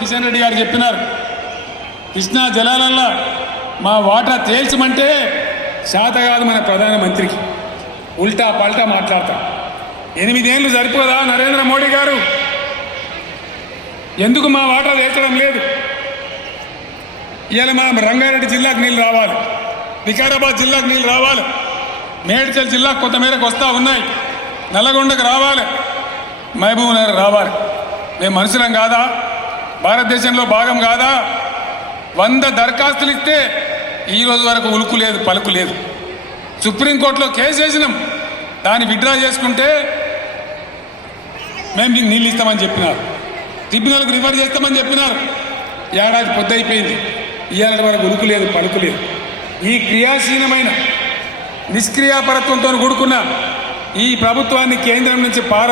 కిషన్ రెడ్డి గారు చెప్పినారు కృష్ణా జలాలల్లా మా వాటర్ తేల్చమంటే శాత కాదు మన ప్రధానమంత్రికి. ఉల్టా పల్టా మాట్లాడతాం. ఎనిమిదేళ్ళు సరిపోదా నరేంద్ర మోడీ గారు? ఎందుకు మా వాటా తేల్చడం లేదు? ఇవాళ మా రంగారెడ్డి జిల్లాకు నీళ్ళు రావాలి. వికారాబాద్ జిల్లాకు నీళ్ళు రావాలి. మేడ్చల్ జిల్లాకు కొంతమేరకు వస్తూ ఉన్నాయి. నల్లగొండకు రావాలి. మహబూబ్ నగర్ రావాలి. మేము మనుషులం కాదా? భారతదేశంలో భాగం కాదా? వంద దరఖాస్తులు ఇస్తే ఈ రోజు వరకు ఉలుకు లేదు పలుకు లేదు. సుప్రీంకోర్టులో కేసు వేసినాం. దాన్ని విత్డ్రా చేసుకుంటే మేము మీకు నీళ్ళు ఇస్తామని చెప్పినారు. ట్రిబ్యునల్కి రిఫర్ చేస్తామని చెప్పినారు. ఏడాది పొద్దయిపోయింది. ఇవాళ వరకు ఉరుకు లేదు పలుకు లేదు ఈ క్రియాశీలమైన నిష్క్రియాపరత్వంతో కూడుకున్న ఈ ప్రభుత్వాన్ని కేంద్రం నుంచి పార